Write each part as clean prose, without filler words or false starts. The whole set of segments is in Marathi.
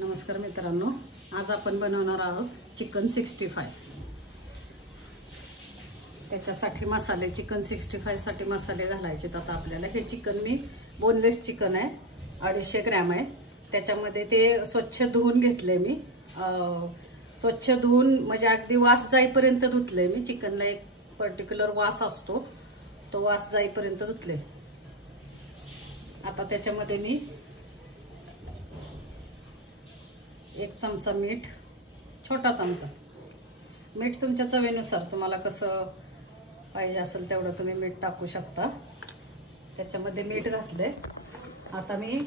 नमस्कार मित्रांनो, आज आपण बनवणार आहोत चिकन 65। त्याच्यासाठी मसाले चिकन 65 साठी मसाले घालायचे। आता आपल्याला हे चिकन मी बोनलेस चिकन आहे, 250 ग्रॅम आहे। त्याच्यामध्ये ते स्वच्छ धुवून घेतले मी, स्वच्छ धुवून म्हणजे अगदी वास जाईपर्यंत धुतले मी। चिकनला एक पर्टिक्युलर वास असतो, तो वास जाईपर्यंत धुतले। आता त्याच्यामध्ये मी 1 चमचा मीठ, छोटा चमचा मीठ, तुमच्या चवीनुसार तुम्हाला कसं पाहिजे असेल तेवढं तुम्ही मीठ टाकू शकता। त्याच्यामध्ये मीठ घातले। आता मी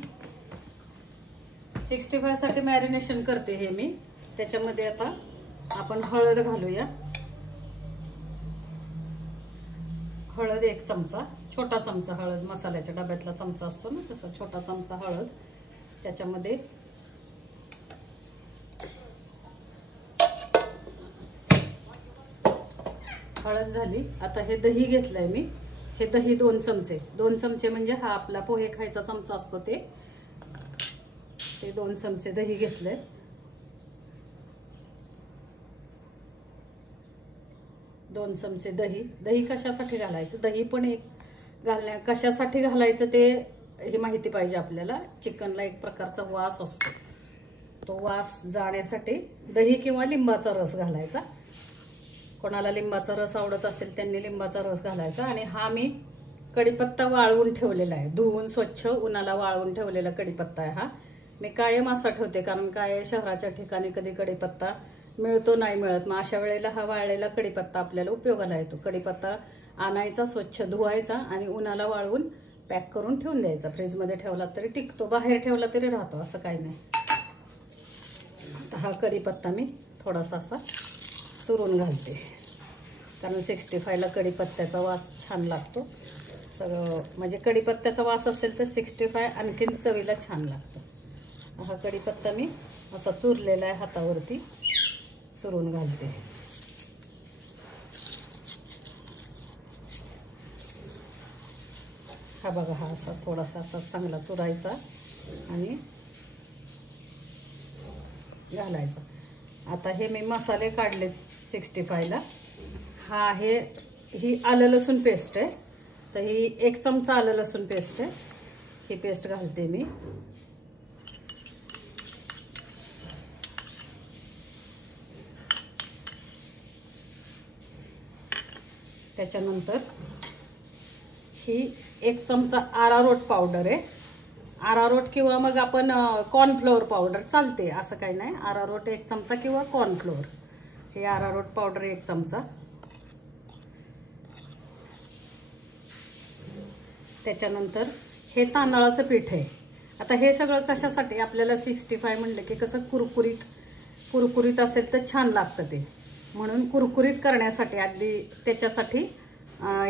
65 साठी मॅरिनेशन करते हे मी। त्याच्यामध्ये आता आपण हळद घालूया। हळद 1 चमचा, छोटा चमचा हळद, मसाल्याच्या डब्यातला चमचा असतो ना तसा छोटा चमचा हळद। त्याच्यामध्ये हळद झाली। आता हे दही घेतलंय मी, हे दही 2 चमचे म्हणजे हा आपला पोहे खायचा चमचा असतो ते 2 चमचे दही घेतले। दोन चमचे दही कशासाठी घालायचं, दही पण एक कशासाठी घालायचं ते हे माहिती पाहिजे आपल्याला। चिकनला एक प्रकारचा वास असतो, तो वास जाण्यासाठी दही किंवा लिंबाचा रस घालायचा। कोणाला लिंबाचा रस आवडत असेल त्यांनी लिंबाचा रस घालायचा। आणि हा मी कढीपत्ता वाळवून ठेवलेला आहे, धुवून स्वच्छ उन्हाला वाळवून ठेवलेला कढीपत्ता आहे हा। मी कायम असा ठेवते, कारण काय शहराच्या ठिकाणी कधी कढीपत्ता मिळतो नाही मिळत, मग अशा वेळेला हा वाळलेला कढीपत्ता आपल्याला उपयोगाला येतो। कढीपत्ता आणायचा, स्वच्छ धुवायचा आणि उन्हाला वाळवून पॅक करून ठेवून द्यायचा। फ्रीजमध्ये ठेवला तरी टिकतो, बाहेर ठेवला तरी राहतो, असं काही नाही। आता हा कढीपत्ता मी थोडासा असा चुरून घालते, कारण 65 ला कढीपत्त्याचा वास छान लागतो। सगळं म्हणजे कढीपत्त्याचा वास असेल तर 65 आणखीन चवीला छान लागतं। हा कढीपत्ता मी असा चुरलेला आहे, हातावरती चुरून घालते। हा बघा, हा असा थोडासा असा चांगला चुरायचा आणि घालायचा। आता हे मी मसाले काढले 65 ला। हा आहे ही आलं लसूण पेस्ट आहे, तर ही 1 चमचा आलं लसूण पेस्ट आहे, ही पेस्ट घालते मी। त्याच्यानंतर ही 1 चमचा आरारोट पावडर आहे। आरारोट किंवा मग आपण कॉर्नफ्लोअर पावडर चालते, असं काही नाही। आरारोट 1 चमचा किंवा कॉर्नफ्लोअर, हे आरारोट पावडर 1 चमचा। त्याच्यानंतर हे तांदळाचं पीठ आहे। आता हे सगळं कशासाठी आपल्याला 65 म्हणलं की कसं कुरकुरीत असेल तर छान लागतं ते, म्हणून कुरकुरीत करण्यासाठी अगदी त्याच्यासाठी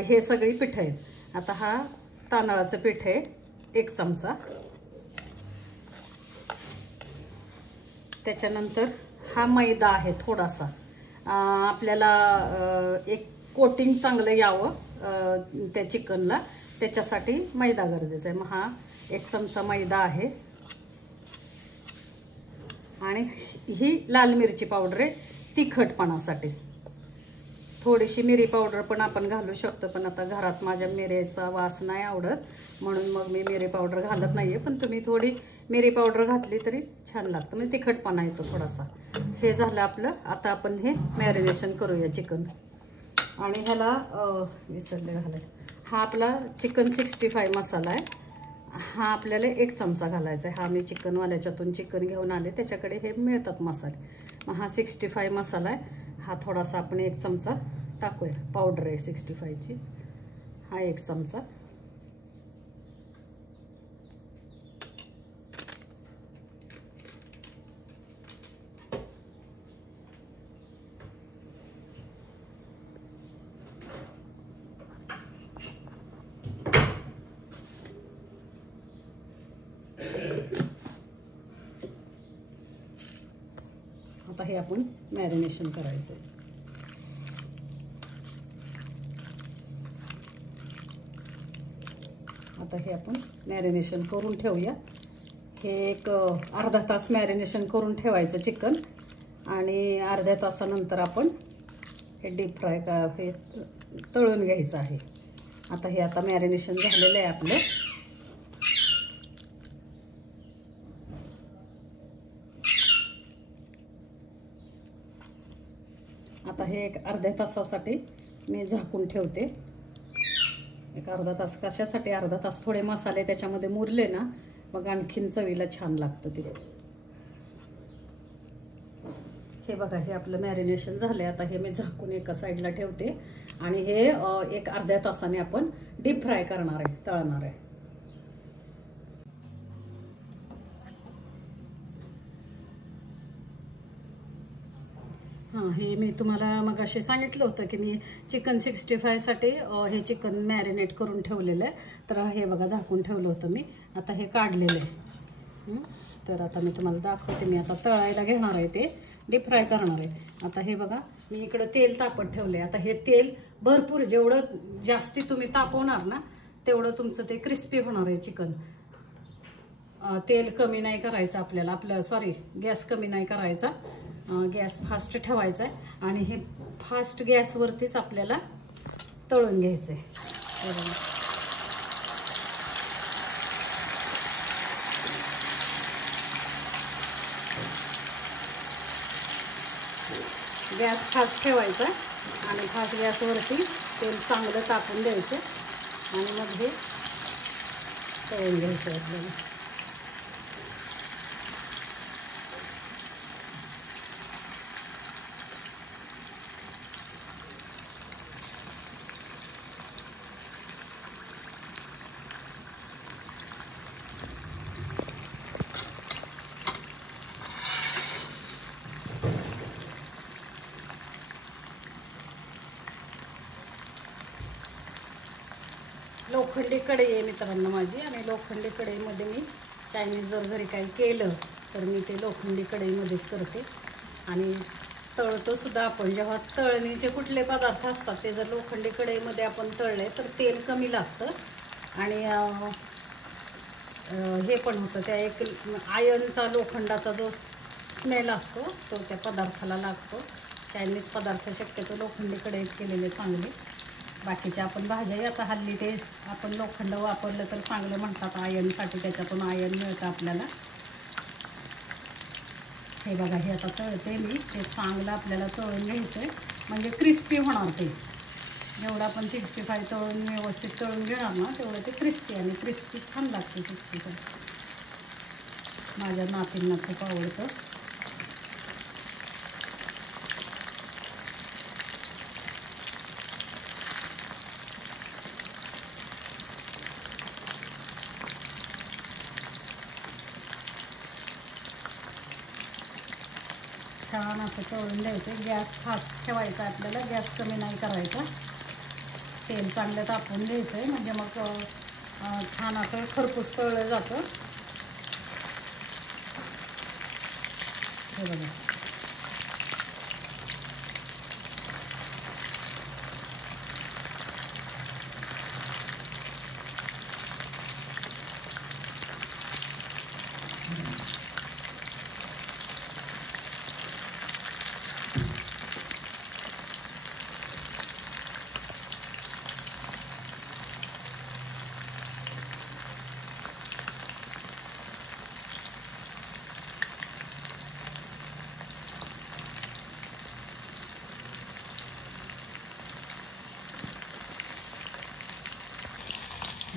हे सगळी पीठ आहेत। आता हा तांदळाचं पीठ आहे 1 चमचा। त्याच्यानंतर हा मैदा आहे थोडासा, आपल्याला एक कोटिंग चांगलं यावं त्या चिकनला, त्याच्यासाठी मैदा गरजेचा आहे। मग हा 1 चमचा मैदा आहे। आणि ही लाल मिरची पावडर आहे तिखटपणासाठी। थोडीशी मिरी पावडर पण आपण घालू शकतो, पण आता घरात माझ्या मिरेचा वास नाही आवडत म्हणून मग मी मिरी पावडर घालत नाहीये, पण तुम्ही थोडी मिरी पावडर घातली तरी छान लागतं, म्हणजे तिखटपणा येतो थोडासा। हे झालं आपलं। आता आपण हे मॅरिनेशन करूया चिकन। आणि ह्याला विसरले घालायला, हा आपला चिकन 65 मसाला आहे, हा आपल्याला 1 चमचा घालायचा आहे। हा मी चिकनवाल्याच्यातून चिकन घेऊन आले, त्याच्याकडे हे मिळतात मसाले। मग हा 65 मसाला आहे, हा थोडासा आपण 1 चमचा टाकूया। पावडर आहे 65 ची, हा 1 चमचा। आता हे आपण मॅरिनेशन करायचं। आता हे आपण मॅरिनेशन करून ठेवूया। हे एक अर्धा तास मॅरिनेशन करून ठेवायचं चिकन आणि अर्ध्या तासानंतर आपण हे डीप फ्राय हे तळून घ्यायचं आहे. आता हे मॅरिनेशन झालेलं आहे आपलं. आता हे एक अर्ध्या तासासाठी मी झाकून ठेवते. एक अर्धा तास कशासाठी? अर्धा तास थोडे मसाले त्याच्यामध्ये मुरले ना मग आणखीन चवीला छान लागतं ते. हे बघा, हे आपलं मॅरिनेशन झालंय. आता हे मी झाकून एका साईडला ठेवते आणि हे एक अर्ध्या तासाने आपण डीप फ्राय करणार आहे, तळणार आहे. हां, हे मी तुम्हाला मग असे सांगितलं होतं की मी चिकन 65 साठी हे चिकन मॅरिनेट करून ठेवलेलं आहे. तर हे बघा, झाकून ठेवलं होतं मी. आता हे काढलेलं आहे. तर आता मी तुम्हाला दाखवते. मी आता तळायला घेणार आहे, ते डीप फ्राय करणार आहे. आता हे बघा, मी इकडं तेल तापत ठेवले. आता हे तेल भरपूर, जेवढं जास्ती तुम्ही तापवणार ना तेवढं तुमचं ते क्रिस्पी होणार आहे चिकन. तेल कमी नाही करायचं आपल्याला, गॅस कमी नाही करायचा. गॅस फास्ट ठेवायचा आहे आणि हे फास्ट गॅसवरतीच आपल्याला तळून घ्यायचं आहे. गॅस फास्ट ठेवायचा आणि फास्ट गॅसवरती तेल चांगलं तापून द्यायचं आणि मग हे तळून घ्यायचं आपल्याला. लोखंडी कढई आहे मित्रांनो माझी, आणि लोखंडी कढईमध्ये मी चायनीज जर घरी काही केलं तर मी ते लोखंडी कढईमध्येच करते. आणि तळतो सुद्धा आपण. जेव्हा तळणीचे कुठले पदार्थ असतात ते जर लोखंडी कढईमध्ये आपण तळले तर तेल कमी लागतं आणि हे पण होतं, त्या एक आयर्नचा, लोखंडाचा जो स्मेल असतो तो त्या पदार्थाला लागतो. चायनीज पदार्थ शक्यतो लोखंडी कढईत केलेले चांगले. बाकीच्या आपण भाज्याही आता हल्ली ते आपण लोखंड वापरलं तर चांगलं म्हणतात आयर्नसाठी, त्याच्यातून आयर्न मिळतं आपल्याला. हे बघा, हे आता तळते मी. ते चांगलं आपल्याला तळून घ्यायचं आहे म्हणजे क्रिस्पी होणार ते. जेवढं आपण 65 तळून व्यवस्थित तळून घेणार ना तेवढं ते क्रिस्पी, आणि क्रिस्पी छान लागते 65. माझ्या नातींना खूप आवडतं. छान असं तळून द्यायचं. गॅस फास्ट ठेवायचा आपल्याला, गॅस कमी नाही करायचा. तेल चांगलं तापून द्यायचं आहे म्हणजे मग छान असं खरपूस तळलं जातं. हे बघा,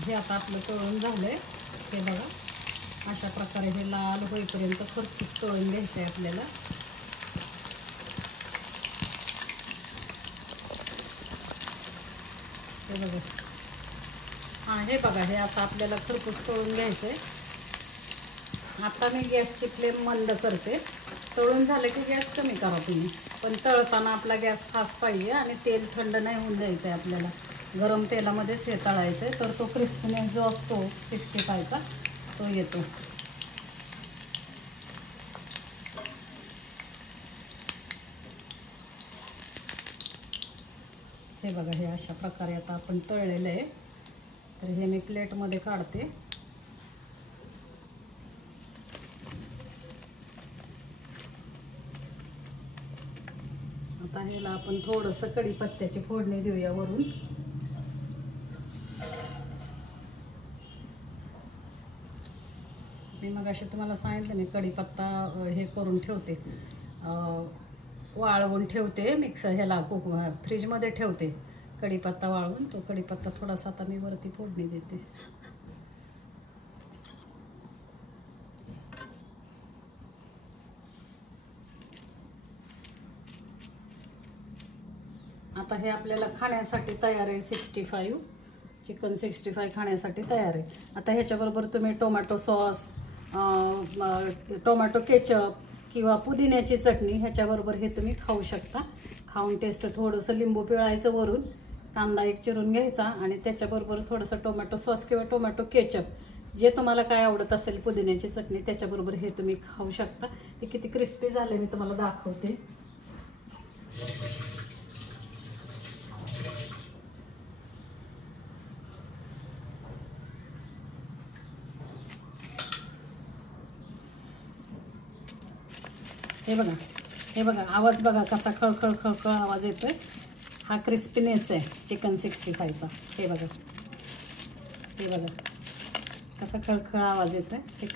हे आता आपलं तळून झालंय. हे बघा, अशा प्रकारे हे लाल होईपर्यंत खरपूस तळून घ्यायचं आहे आपल्याला. हे बघा, हां, हे बघा, हे असं आपल्याला खरपूस तळून घ्यायचं आहे. आता मी गॅसची फ्लेम मंद करते. तळून झालं की गॅस कमी करा तुम्ही, पण तळताना आपला गॅस फास्ट पाहिजे आणि तेल थंड नाही होऊन द्यायचं आहे आपल्याला. गरम तेलामध्येच हे तळायचं आहे, तर तो क्रिस्पीनेस जो असतो 65चा तो येतो. हे बघा, हे अशा प्रकारे आता आपण तळलेलं आहे. तर हे मी प्लेटमध्ये काढते. आता ह्याला आपण थोडंसं कढीपत्त्याची फोडणी देऊया वरून. मी मगाशी तुम्हाला सांगितलं नाही, कढीपत्ता हे करून ठेवते, वाळवून ठेवते ह्याला फ्रीजमध्ये ठेवते कढीपत्ता वाळवून. तो कढीपत्ता थोडासा आता मी वरती फोडणी देते. आता हे आपल्याला खाण्यासाठी तयार आहे 65, चिकन 65 खाण्यासाठी तयार आहे. आता ह्याच्याबरोबर तुम्ही टोमॅटो सॉस, टोमॅटो केचप किंवा पुदिन्याची चटणी ह्याच्याबरोबर हे तुम्ही खाऊ शकता. खाऊन टेस्ट, थोडंसं लिंबू पिळायचं वरून, कांदा एक चिरून घ्यायचा आणि त्याच्याबरोबर थोडंसं टोमॅटो सॉस किंवा टोमॅटो केचप, जे तुम्हाला काय आवडत असेल, पुदिन्याची चटणी, त्याच्याबरोबर हे तुम्ही खाऊ शकता. हे किती क्रिस्पी झाले मी तुम्हाला दाखवते. हे बघा आवाज बघा कसा खळखळ खळखळ आवाज येतोय. हा क्रिस्पीनेस आहे चिकन 65चा. हे बघा कसा खळखळ आवाज येतोय. हे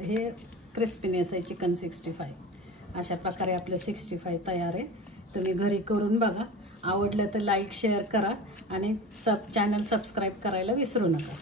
हे क्रिस्पीनेस आहे चिकन 65. अशा प्रकारे आपलं 65 तयार आहे. तुम्ही घरी करून बघा. आवडलं तर लाईक शेअर करा आणि चॅनल सबस्क्राईब करायला विसरू नका.